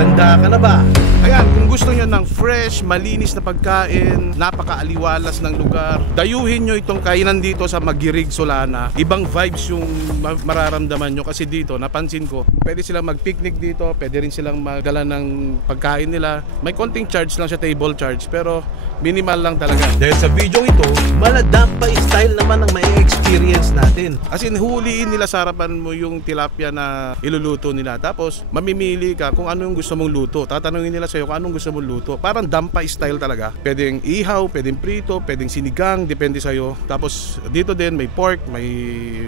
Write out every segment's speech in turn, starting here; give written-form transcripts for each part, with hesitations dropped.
Handa ka na ba? Ayan, kung gusto nyo ng fresh, malinis na pagkain, napakaaliwalas ng lugar, dayuhin nyo itong kainan dito sa Magirig, Solana. Ibang vibes yung mararamdaman nyo kasi dito, napansin ko, pwede silang mag-picnic dito, pwede rin silang magdala ng pagkain nila. May konting charge lang siya, table charge, pero minimal lang talaga. Dahil sa video ito, maladampay style naman ang mai-experience natin. As in, huliin nila sa harapan mo yung tilapia na iluluto nila. Tapos, mamimili ka kung ano yung gusto mong luto. Tatanungin nila sa'yo kung anong gusto mong luto. Parang dampay style talaga. Pwedeng ihaw, pwedeng prito, pwedeng sinigang, depende sa'yo. Tapos, dito din may pork, may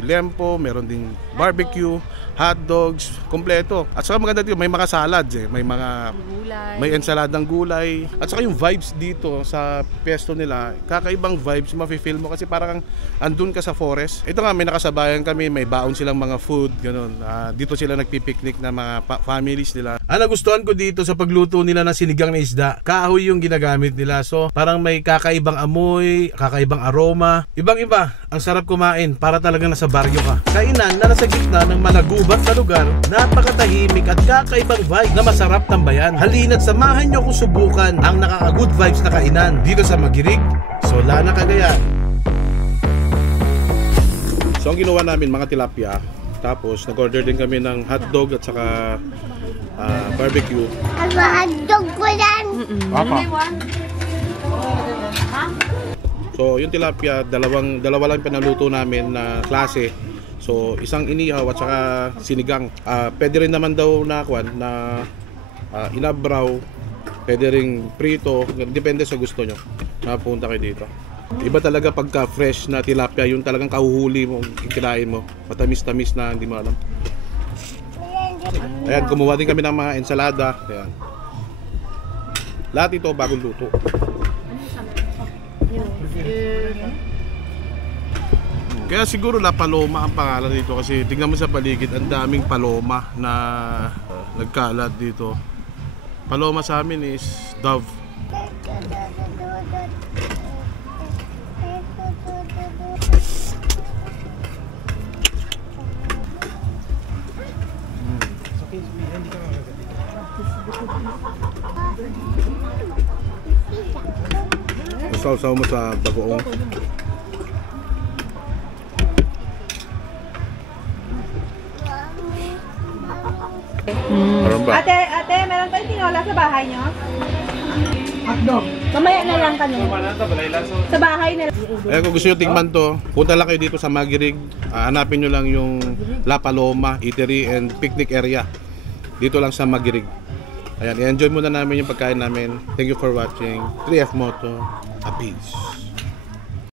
lempo, meron ding barbecue, hot dogs, kompleto. At saka maganda dito, may mga salads eh. May mga gulay, may ensaladang gulay. At saka yung vibes dito sa pesto nila, kakaibang vibes mafe-feel mo kasi parang andun ka sa forest. Ito nga, may nakasabayan kami, may baon silang mga food, ganun. Dito sila nagpipiknik na mga families nila. Ang nagustuhan ko dito sa pagluto nila ng sinigang na isda, kahoy yung ginagamit nila. So, parang may kakaibang amoy, kakaibang aroma. Ibang-iba, ang sarap kumain, para talaga nasa baryo ka. Kainan na nasa gitna ng malagubat na lugar, napakatahimik at kakaibang vibe na masarap tambayan. Halina't samahan nyo kung subukan ang nakaka-good vibes na kainan dito sa Magirig, Solana, Cagayan. So ang ginawa namin mga tilapia, tapos nag-order din kami ng hotdog at saka barbecue. Hotdog ko yan! Papa. So yung tilapia, dalawa lang pinaluto namin na klase. So isang inihaw at saka sinigang. Pwede rin naman daw na inabraw, pwede ring prito, depende sa gusto nyo. Napunta kayo dito. Iba talaga pagka fresh na tilapia, yung talagang kahuhuli mo, ikinain mo. Matamis-tamis na hindi mo alam. Ayan, kumuha din kami ng mga ensalada. Ayan. Lahat ito bagong luto. Kaya siguro La Paloma ang pangalan dito kasi tingnan mo sa paligid, ang daming paloma na nagkalat dito. Paloma sa amin is dove. Masaw-saw mo sa bagoong. Ate, meron tayong tinola sa bahay nyo? Hotdog. Mamaya na lang kami. Sa bahay na lang. Kung gusto nyo tingnan to, punta lang kayo dito sa Magirig. Hanapin nyo lang yung La Paloma Eatery and Picnic Area. Dito lang sa Magirig. Ayan, i-enjoy muna namin yung pagkain namin. Thank you for watching. 3F Moto. A peace.